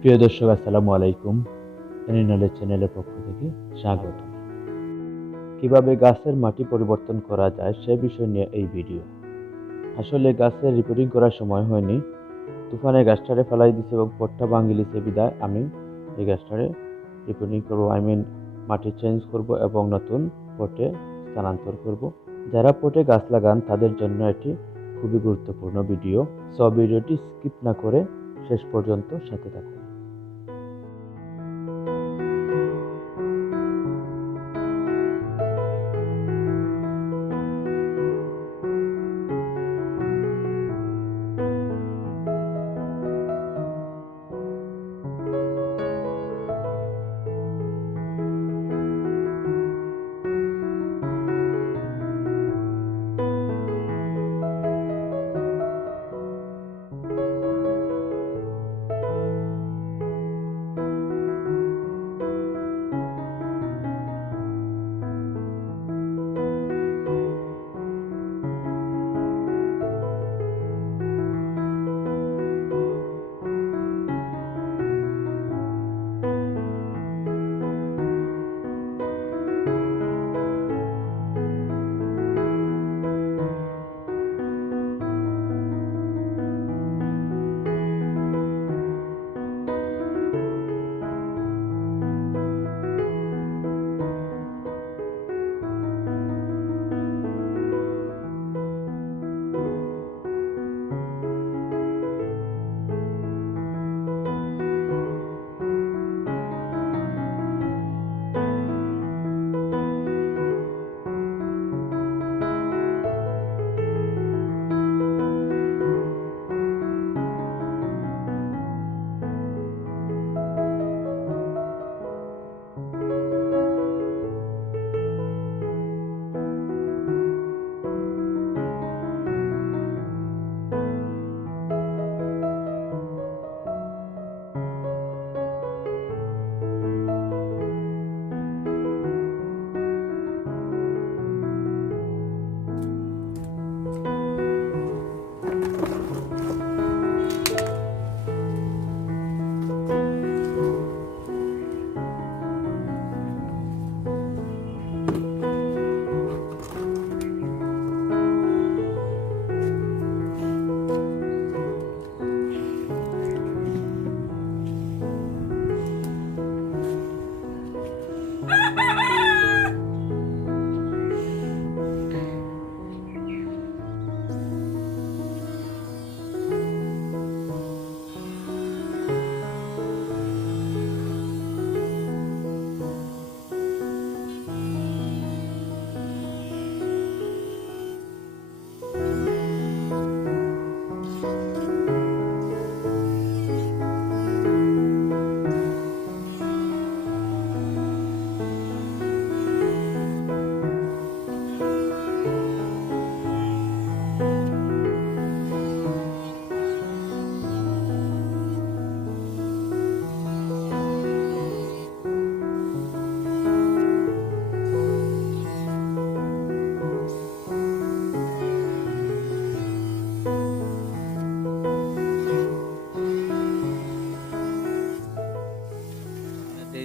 প্রিয় দর্শক, আসসালামু আলাইকুম। এনিনলের চ্যানেলের পক্ষ থেকে স্বাগত। কিভাবে গাছের মাটি পরিবর্তন করা যায় সে বিষয় নিয়ে এই ভিডিও। আসলে গাছের রিপোর্টিং করার সময় হয়নি, তুফানে গাছটারে ফেলাই দিছে এবং পটটা ভাঙি লিছে বিদায় আমি এই গাছটারে রিপোর্টিং করবো, মাটি চেঞ্জ করব এবং নতুন পটে স্থানান্তর করব। যারা পটে গাছ লাগান তাদের জন্য এটি খুবই গুরুত্বপূর্ণ ভিডিও। সব ভিডিওটি স্কিপ না করে শেষ পর্যন্ত সাথে থাকুন।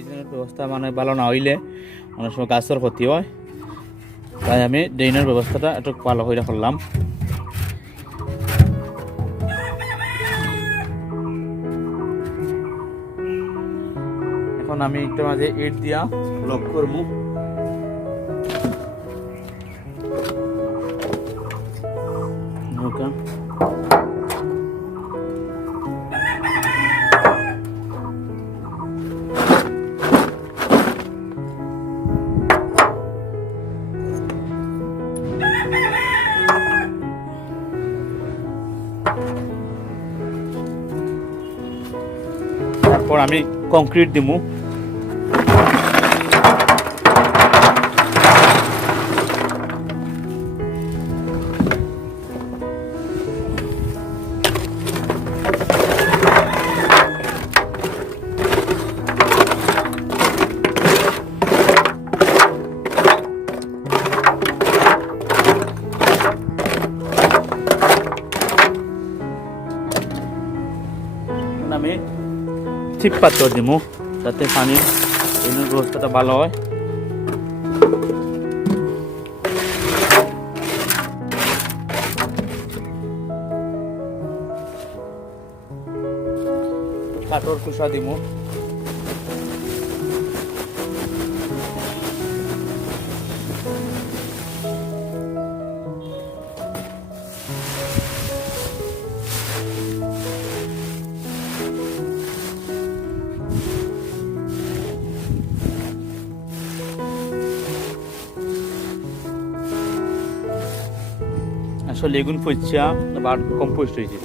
ড্রেনের ব্যবস্থা ভালো না হইলে অনেক সময় গাছের ক্ষতি হয়, তাই আমি ড্রেনের ব্যবস্থাটা একটু ভালো করে করলাম। এখন আমি একটু মাঝে ইট দিয়া ব্লক করবো। তারপর আমি কংক্রিট দিব। আমি চিপ পাথর দিব যাতে পানির ব্যবস্থাটা ভালো হয়। পাথর কুসা দিব। আসলে এগুন পচা আবার কম্পোস্ট হয়েছে।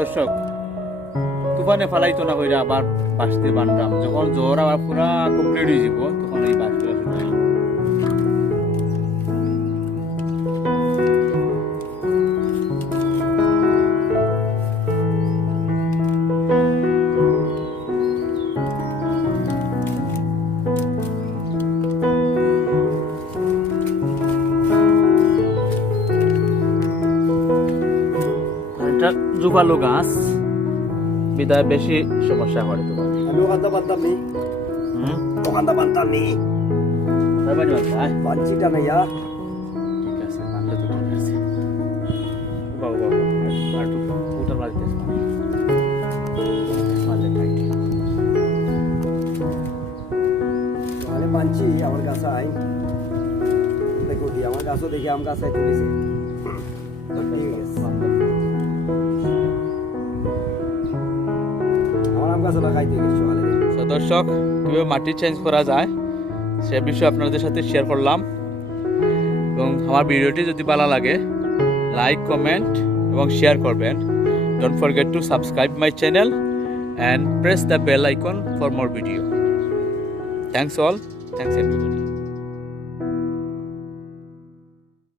দর্শক তুফানে ফালাইতো না হইরা আবার বাঁচতে বানলাম, যখন জ্বর আবার পুরা কমপ্লিট হয়ে যাব তখন এই বাঁচতে আসলে জুবালো গাছ বিদায় বেশি সমস্যা করে তোমার। আমি ওখানটা বানতাম নি, ওখানটা বানতাম নি, তারপরে বানছিটা নাইয়া। ঠিক আছে, বানলে তো ঠিক আছে। বাবা বাবা আর একটু উঠার বাড়িতে মানে বানছি আমার গাছে আই দেখো কি আমার গাছও দেখি আম গাছ তুলেছে। দর্শক কিভাবে মাটি চেঞ্জ করা যায় সে বিষয়ে আপনাদের সাথে শেয়ার করলাম, এবং আমার ভিডিওটি যদি ভালো লাগে লাইক কমেন্ট এবং শেয়ার করবেন। Don't forget to subscribe my channel and press the bell icon for more video. Thanks all. Thanks everybody.